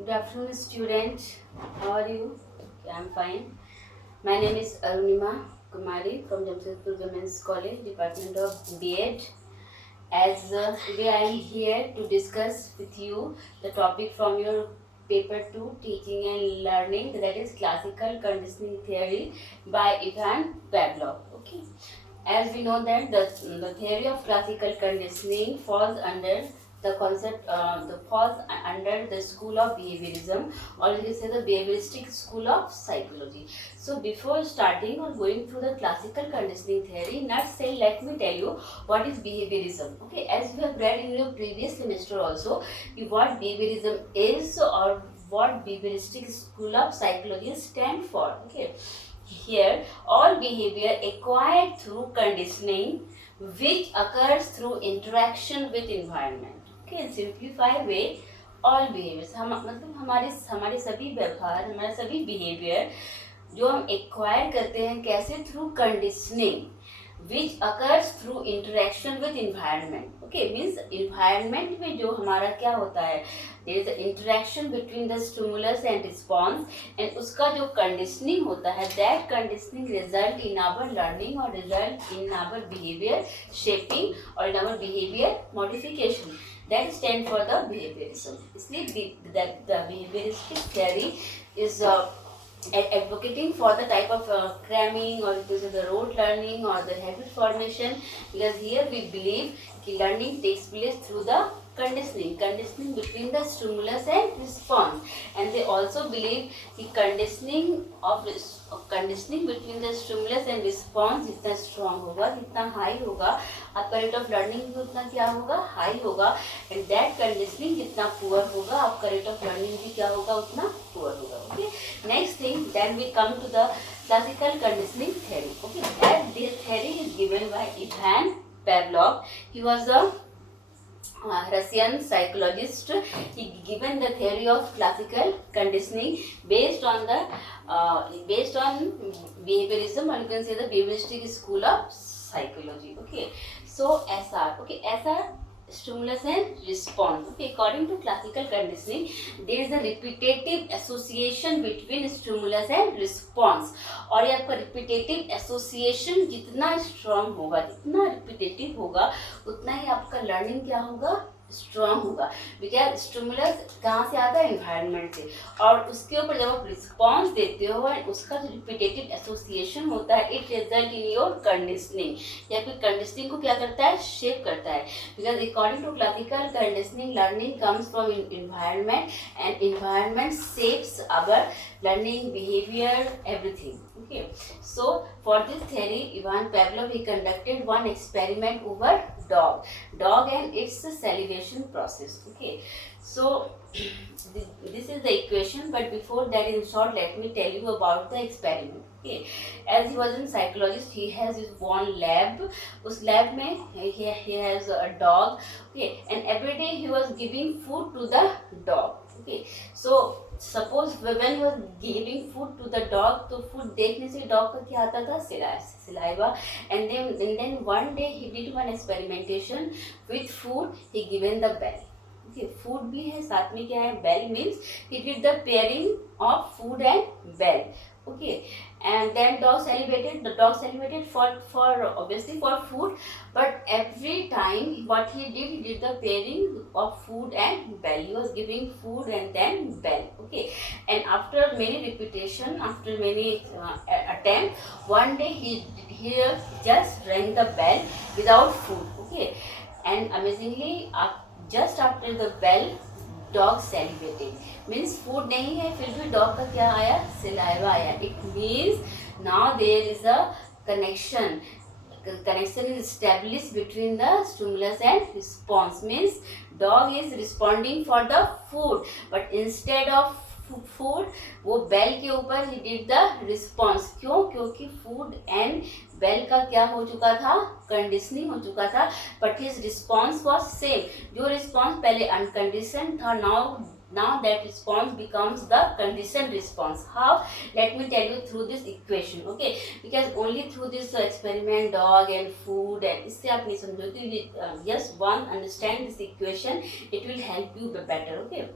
Good afternoon, student. How are you? Okay, I'm fine. My name is Arunima Kumari from Jamshedpur Women's College, Department of B.Ed. As today I am here to discuss with you the topic from your paper 2, Teaching and Learning, that is Classical Conditioning Theory by Ivan Pavlov. Okay. As we know that the theory of classical conditioning falls under the concept the falls under the school of behaviorism, or you can say the behavioristic school of psychology. So before starting or going through the classical conditioning theory, say let me tell you what is behaviorism. Okay, as you have read in your previous semester also, what behaviorism is or what behavioristic school of psychology stand for. Okay, here, all behavior acquired through conditioning, which occurs through interaction with environment. Okay, in simplified way, all behaviors मतलब हमारे सभी व्यवहार, हमारे सभी behaviour जो हम acquire करते हैं कैसे, through conditioning which occurs through interaction with environment. Okay, means environment में जो हमारा क्या होता है, there is an interaction between the stimulus and response, and उसका जो conditioning होता है, that conditioning result in our learning or result in our behavior shaping or in our behavior modification. That stand for the behaviorism. इसलिए the behavioristic theory is advocating for the type of cramming, or it is the rote learning or the habit formation, because here we believe that learning takes place through the conditioning between the stimulus and response, and they also believe the conditioning between the stimulus and response जितना strong होगा, जितना high होगा, आपका rate of learning भी उतना क्या होगा, high होगा, and that conditioning जितना poor होगा, आपका rate of learning भी क्या होगा, उतना poor होगा. Okay, next thing, then we come to the classical conditioning theory. Okay, that this theory is given by Ivan Pavlov. He was a Russian psychologist. He given the theory of classical conditioning based on behaviorism, or you can say the behavioristic school of psychology. Okay, so SR. Okay, SR, stimulus and response. Okay, according to classical conditioning, there is a repetitive association between stimulus and response. और ये आपका repetitive association जितना strong होगा, जितना repetitive होगा, उतना ही आपका learning क्या होगा, स्ट्रॉन्ग होगा. बिकॉज स्टिमुलस कहाँ से आता है, एनवायरनमेंट से, और उसके ऊपर जब आप रिस्पॉन्स देते हो एंड उसका जो रिपीटेटिव एसोसिएशन होता है, it result in your conditioning, या फिर कंडीशनिंग को क्या करता है, शेप करता है. Because according to classical conditioning, learning comes from environment and environment shapes our learning, behavior, everything. Okay, so for this theory, Ivan Pavlov, he conducted one experiment over dog and its salivation process. Okay, so this is the equation, but before that, in short, let me tell you about the experiment. Okay, as he was in psychologist, he has his own lab. उस lab में he has a dog. Okay, and every day he was giving food to the dog. Okay, so suppose when he was giving food to the dog, तो food देखने से dog का क्या आता था, saliva, and then one day he did one experimentation with food. He given the bell. Okay, food भी है, साथ में क्या है, bell, means he did the pairing of food and bell. Okay, and then dog salivated. The dog salivated for obviously for food, but every time what he did the pairing of food and bell. He was giving food and then bell. Okay, and after many repetition, after many attempt, one day he just rang the bell without food. Okay, and amazingly, just after the bell, dog salivated. Means food नहीं है, फिर भी dog का क्या आया, saliva आया. It means now there is a connection. Connection is established between the stimulus and response. Means dog is responding for the food, but instead of food, वो bell के ऊपर he did the response. क्यों? क्योंकि food and bell का क्या हो चुका था, कंडीशनिंग हो चुका था, but his response was same. जो response पहले unconditioned था, now that response becomes the conditioned response. How? Let me tell you through this equation. Okay, because only through this experiment, dog and food, and इससे आप नहीं समझोगे. Just one understand this equation, it will help you better. Okay,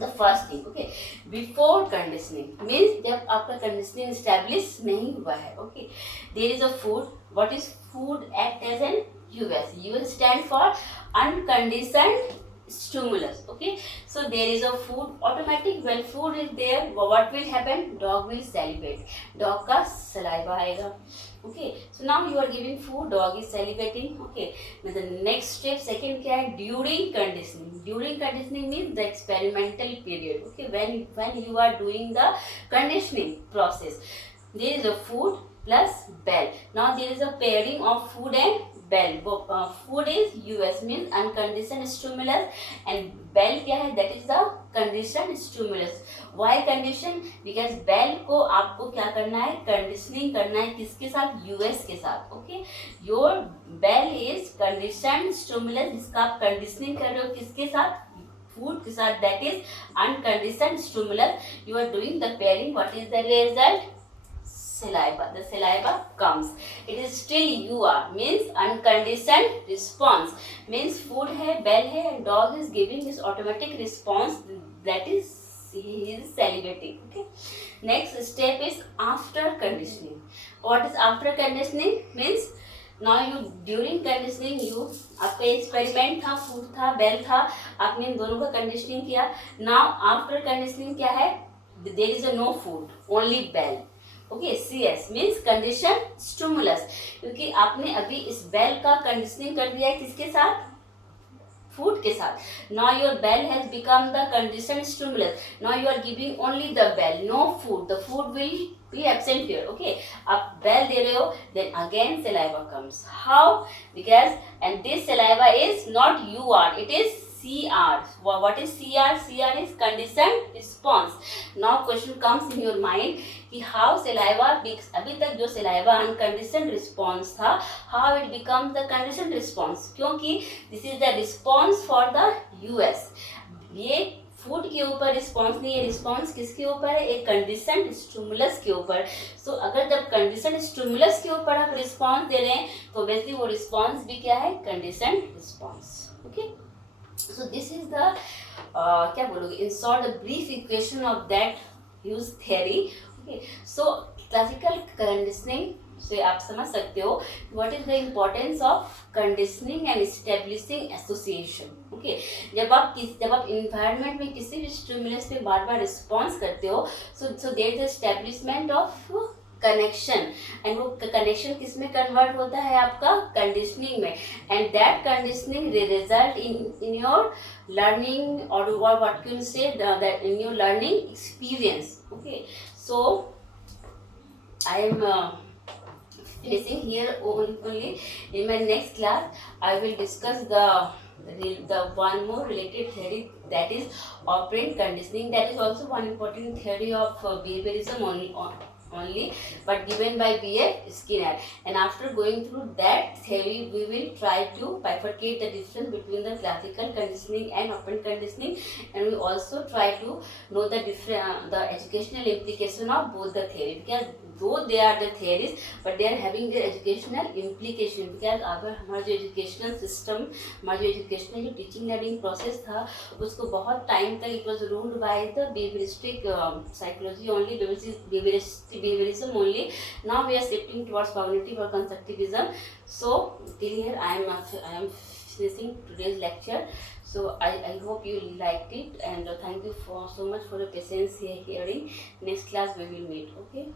the first thing, okay, before conditioning means जब आपका conditioning establish नहीं हुआ है, okay, there is a food. What is food? Act as an US. US stand for unconditioned stimulus, okay. So there is a food automatic. When food is there, what will happen? Dog will salivate. Dog का saliva आएगा, okay. So now you are giving food, dog is salivating, okay. Now the next step, second क्या है? During conditioning. During conditioning means the experimental period, okay. When you are doing the conditioning process, there is a food plus bell. Now there is a pairing of food and bell. Food is US means unconditioned stimulus and bell क्या है? That is the conditioned stimulus. Why condition? Because bell को आपको क्या करना है? Conditioning करना है किसके साथ? US के साथ, okay. Your bell is conditioned stimulus जिसका आप कंडीशनिंग कर रहे हो किसके साथ? फूड के साथ. That is unconditioned stimulus. You are doing the pairing. What is the result? Saliva. The saliva comes. It is still you are means unconditioned response means food है, bell है, and dog is giving this automatic response, that is he is salivating, okay. Next step is after conditioning. What is after conditioning? Means now you during conditioning you आपका experiment था, food था, bell था, आपने इन दोनों का conditioning किया. Now after conditioning क्या है? There is a no food, only bell, okay. CS means condition stimulus, क्योंकि आपने अभी इस बेल का कंडीशनिंग कर दिया है किसके साथ? फूड के साथ. Now your bell has become the condition stimulus. Now you are giving only the bell, no food. The food will be absent here, okay. आप बेल दे रहे हो, then again saliva comes. How? Because and this saliva is not UR, it is CR. What is CR? CR is conditioned response. Now question comes in your mind कि how saliva अभी तक जो saliva unconditioned response था, how it becomes the conditioned response? क्योंकि this is the response for the US. ये food के ऊपर response नहीं है, रिस्पॉन्स किसके ऊपर है? एक कंडीशनड स्टिमुलस के ऊपर. सो अगर जब कंडीशनड स्टिमुलस के ऊपर आप रिस्पॉन्स दे रहे हैं तो ऑब्वियसली वो रिस्पॉन्स भी क्या है? Conditioned response, okay. So this is the क्या बोलोगे? In short, the brief equation of that use theory. Okay. So classical conditioning से आप समझ सकते हो what is the importance of conditioning and establishing association. Okay. जब आप environment में किसी भी stimulus पे बार बार response करते हो, so there is the establishment of connection, and वो कनेक्शन किस में कन्वर्ट होता है? आपका कंडीशनिंग में. And that conditioning result in your learning और what can say that in your learning experience, okay. So I am finishing here only. In my next class I will discuss the one more related theory, that is operant conditioning. That is also one important theory of behaviorism only, but given by B.Ed Skinner. And after going through that theory, we will try to bifurcate the difference between the classical conditioning and operant conditioning, and we also try to know the educational implication of both the theory, because though they are the theories but they are having their educational implication. because अगर हमारा जो educational system, हमारा जो educational जो teaching learning process था, उसको बहुत time तक it was ruled by the behaviouristic psychology only, behaviorism only. Now we are shifting towards cognitive or constructivism. So till here I am finishing today's lecture. So I hope you liked it, and thank you so much for your patience here hearing. Next class we will meet. Okay.